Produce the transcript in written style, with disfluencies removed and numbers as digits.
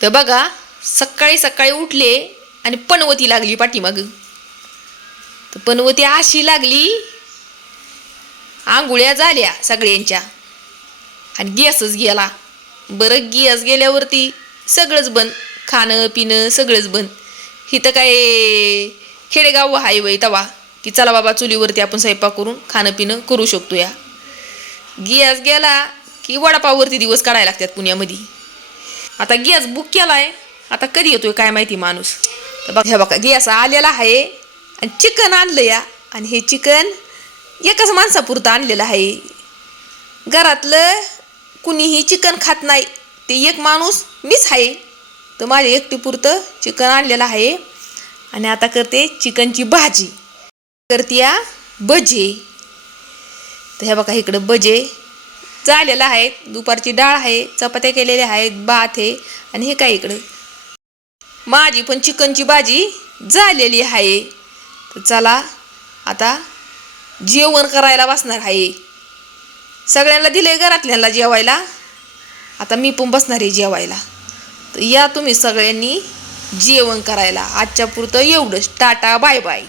तर बघा, सकाळी सकाळी उठले आणि पनवती लागली पाठीमाग. तर पनवती अशी लागली, आंघोळ्या झाल्या सगळ्यांच्या आणि गॅसच गेला. बरं, गॅस गेल्यावरती सगळंच बंद, खाणं पिणं सगळंच बंद. इथं काय खेडेगाव हाय वय तवा की चला बाबा चुलीवरती आपण स्वयंपाक करून खाणं पिणं करू शकतो. या गॅस गेला की वडापाववरती दिवस काढायला लागतात पुण्यामध्ये. आता गॅस बुक केलाय, आता कधी येतोय काय माहिती माणूस. तर बघा, हे बघा गॅस आलेला आहे आणि चिकन आणलं या. आणि हे चिकन एकाच माणसापुरतं आणलेलं आहे. घरातलं कुणीही चिकन खात नाही, ते एक माणूस मीच आहे. तर माझ्या एकटीपुरतं चिकन आणलेलं आहे. आणि आता करते चिकनची भाजी, करते भजे. तर हे बघा इकडं भजे झालेलं आहे, दुपारची डाळ आहे, चपात्या केलेल्या आहेत, भात आहे. आणि हे काय इकडं माझी पण चिकनची भाजी झालेली आहे. तर चला आता जेवण करायला बसणार आहे. सगळ्यांना दिलंय घरातल्यांना जेवायला, आता मी पण बसणार आहे जेवायला. तर या तुम्ही सगळ्यांनी जेवण करायला. आजच्या पुरतं एवढंच. Tata bye bye.